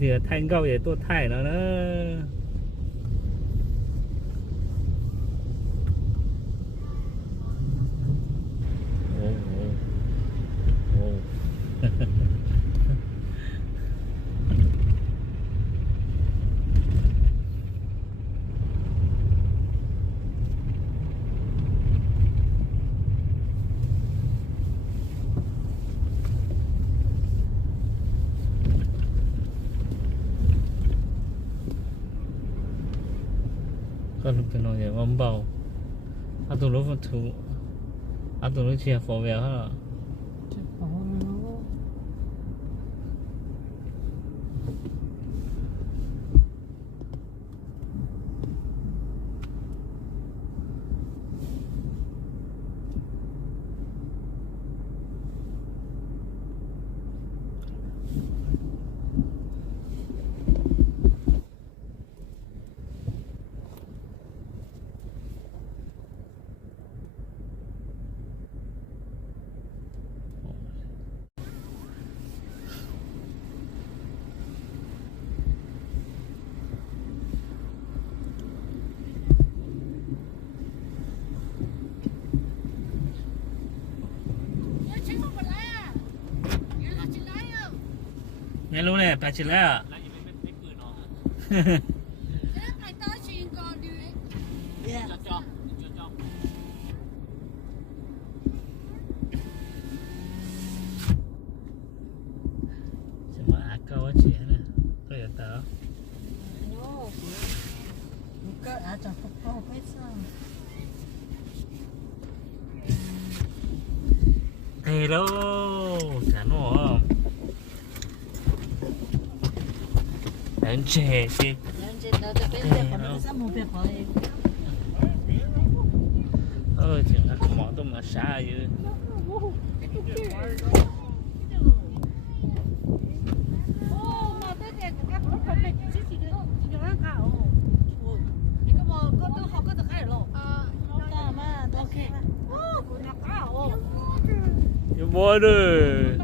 thì thanh gạo để tôi thay nó nữa conเป็นน้องอย่างเบาเอาตัวรถมาถูเอาตัวรถเชียร์ฟอร์เวลเขาหรอไม่รู้เลยไปชิแล้วแล้วยังไม่ปืนเนาะแล้วไปต่อชิงก่อนดิจอบจะมาอาเกาเฉียนะก็อย่าต่อโย่ก็อาจจะพอไม่ซ้ำเฮ้ยโลฉันหัวLanche, sì. Lanche, no te penses, cuando estamos mejor. Ôi, chuyện là mỏ tôi mà xa vậy. Vô bố đi.